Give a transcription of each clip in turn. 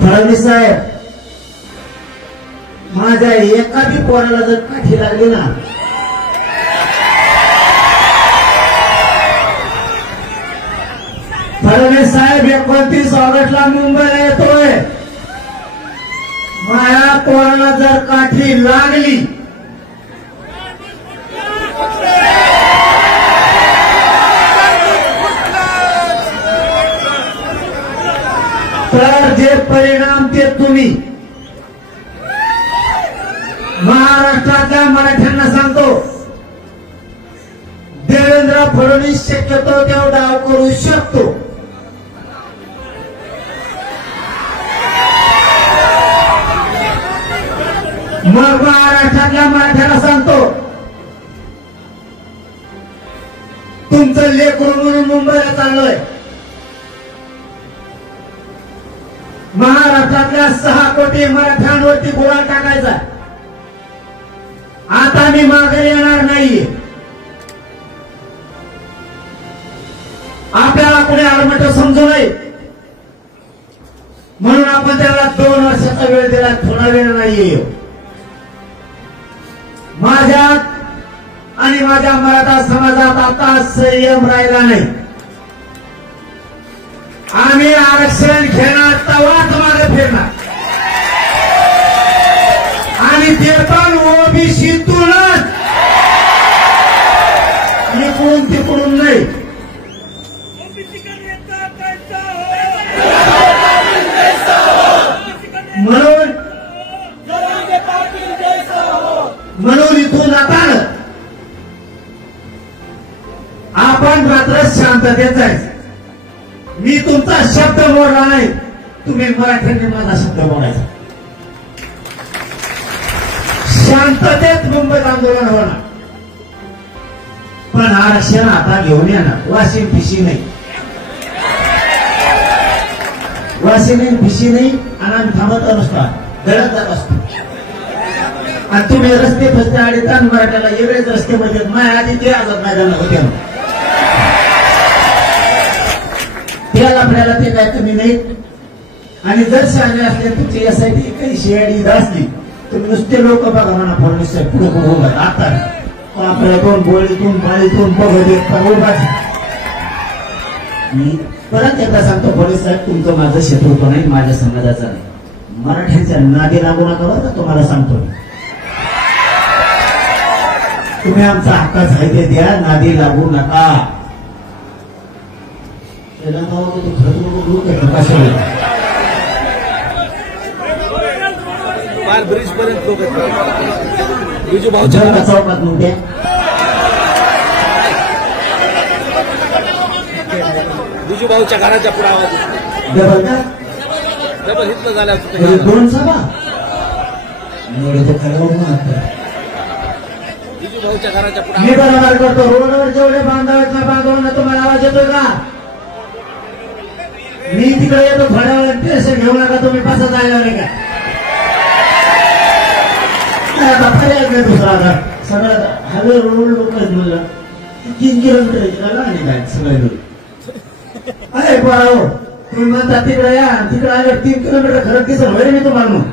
फडणवीस साहेब, माझ्या एखादी पोराला जर काठी लागली ना, फडणवीस साहेब 29 ऑगस्टला मुंबईला येतोय, माझ्या पोराला जर काठी लागली तर जे परिणाम ते तुम्ही महाराष्ट्रातल्या मराठ्यांना सांगतो, देवेंद्र फडणवीस शक्यतो तेवढा डाव करू शकतो. मग महाराष्ट्रातल्या मराठ्याला सांगतो, तुमचं लेकरू म्हणून मुंबईला चाललोय. महाराष्ट्रातल्या 6 कोटी मराठ्यांवरती गोळा टाकायचा. आता मी माघारी येणार नाहीये. आपल्याला कोणी आडमट समजू नये म्हणून आपण त्याला 2 वर्षाचा वेळ दिला, थोडा वेळ नाहीये. माझ्यात आणि माझ्या मराठा समाजात आता संयम राहिला नाही. आम्ही आरक्षण घेणार तेव्हाच मागे फिरणार आणि ते पण ओबीसीतूनच, इकडून तिकडून नाही. म्हणून इथून आता आपण मात्र शांततेत जायचं. मी तुमचा शब्द मोडला नाही, तुम्ही मराठ्यांनी माझा शब्द मोडायचा. शांततेत मुंबईत आंदोलन होणार, पण आरक्षण आता घेऊन येणार. वाशिम फिशी नाही, वाशिम फिशी नाही. आणि आम्ही थांबत नसतो, गळत जात असतो. आणि तुम्ही रस्ते फस्ते आडीता मराठ्याला वेगळेच रस्ते मध्ये माझ्या आधी ते आझाद मैदान होते. त्याला आपल्याला ते काय कमी नाही. आणि जर शहाणे असले तुमची यासाठी काही शेअडी असली तुम्ही नुसते लोक बघा म्हणा फडणवीस साहेब पुढे पुढे उभा. आता आपल्याला 2 बोळीतून बाळीतून बघत येत उभाच. मी परत एकदा सांगतो, फडणवीस साहेब तुमचं माझं शत्रुत्व नाही, माझ्या समाजाचं नाही. मराठ्यांच्या नादी लागू नका बरं, तुम्हाला सांगतो. तुम्ही आमचा हक्काच आहे ते द्या, नादी लागू नका. ब्रिज पर्यंत बिजू भाऊ चौकात नव्हत्या. बिजू भाऊच्या घराच्या पुढे आवाज डबल हिटलं झाल्या 2 सभा बिजू भाऊच्या घराच्या पुढे. मी बरोबर करतो. रोडवर जेवढे बांधवायच्या बांधवांना तुम्हाला आवाज येतोय का? मी तिकडे येतो फळ्यावर, पैसे घेऊ नका तुम्ही. पासा जायला नाही का? पर्याय नाही दुसरा. आता सगळं हवे रोड लोक म्हणलं 3 किलोमीटर आणि काय सगळं. अरे बरं, तुम्ही म्हणता तिकडे या, तिकडे आले 3 किलोमीटर खरं दिसलं होय मी तुम्हाला. मग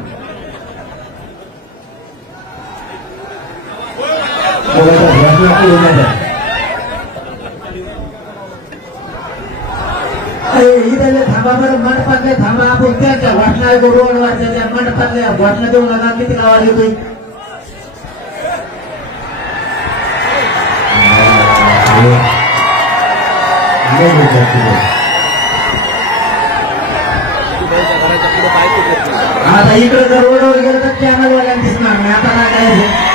इथे थांबा बरं, मंडपातले थांबा. आपण त्याच्या वाटला रोडवरच्या त्या मंडपातल्या वाटला देऊ नका. किती आवाज येतोय? आता इकडे जर रोडवर गेलं तर चॅनलवाल्यांना दिसणार नाही. आता काय करायचं?